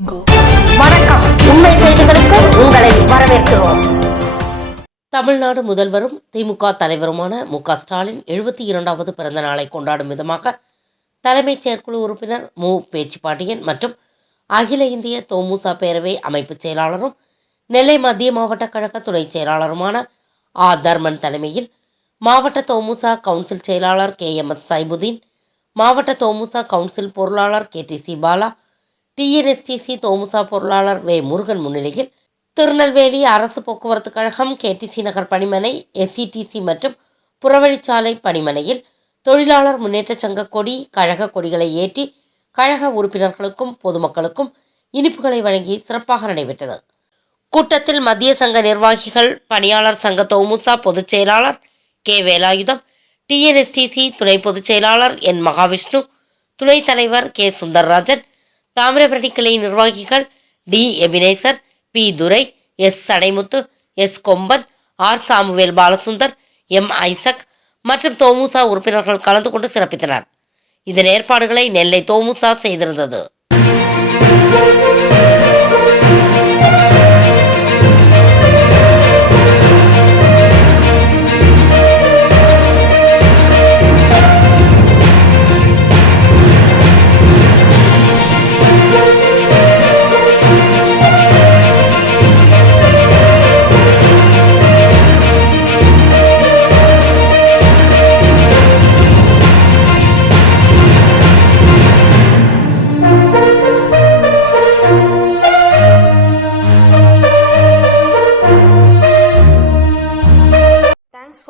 வணக்கம். உண்மை செய்திகளுக்கு உங்களை வரவேற்கிறோம். தமிழ்நாடு முதல்வரும் திமுக தலைவருமான மு க ஸ்டாலின் எழுபத்தி இரண்டாவது பிறந்த நாளை கொண்டாடும் விதமாக தலைமைச் செயற்குழு உறுப்பினர் மு பேச்சுப்பாட்டியன் மற்றும் அகில இந்திய தோமுசா பேரவை அமைப்புச் செயலாளரும் நெல்லை மத்திய மாவட்ட கழக துணைச் செயலாளருமான ஆ. தர்மன் தலைமையில் மாவட்ட தோமுசா கவுன்சில் செயலாளர் கே. எம். எஸ். சைபுதீன் மாவட்ட தோமுசா கவுன்சில் பொருளாளர் K. T. C. Bala TNSTC தோமுசா பொருளாளர் வே. முருகன் முன்னிலையில் திருநெல்வேலி அரசு போக்குவரத்து கழகம் கேடிசி நகர் பணிமனை எஸ்சிடிசி மற்றும் புறவழிச்சாலை பணிமனையில் தொழிலாளர் முன்னேற்ற சங்க கொடி கழக கொடிகளை ஏற்றி கழக உறுப்பினர்களுக்கும் பொதுமக்களுக்கும் இனிப்புகளை வழங்கி சிறப்பாக நடைபெற்றது. கூட்டத்தில் மத்திய சங்க நிர்வாகிகள் பணியாளர் சங்க தோமுசா பொதுச் செயலாளர் கே. வேலாயுதம் டிஎன்எஸ்டிசி துணை பொதுச் செயலாளர் என். மகாவிஷ்ணு துணைத் தலைவர் கே. சுந்தர்ராஜன் தாமிரபரணி கிளை நிர்வாகிகள் T. Ebenezer P. Durai S. Sadaimuthu S. Komban R. Samuel Balasundar M. Isaac மற்றும் தோமுசா உறுப்பினர்கள் கலந்து கொண்டு சிறப்பித்தனர். இதன் ஏற்பாடுகளை நெல்லை தோமுசா செய்திருந்தது.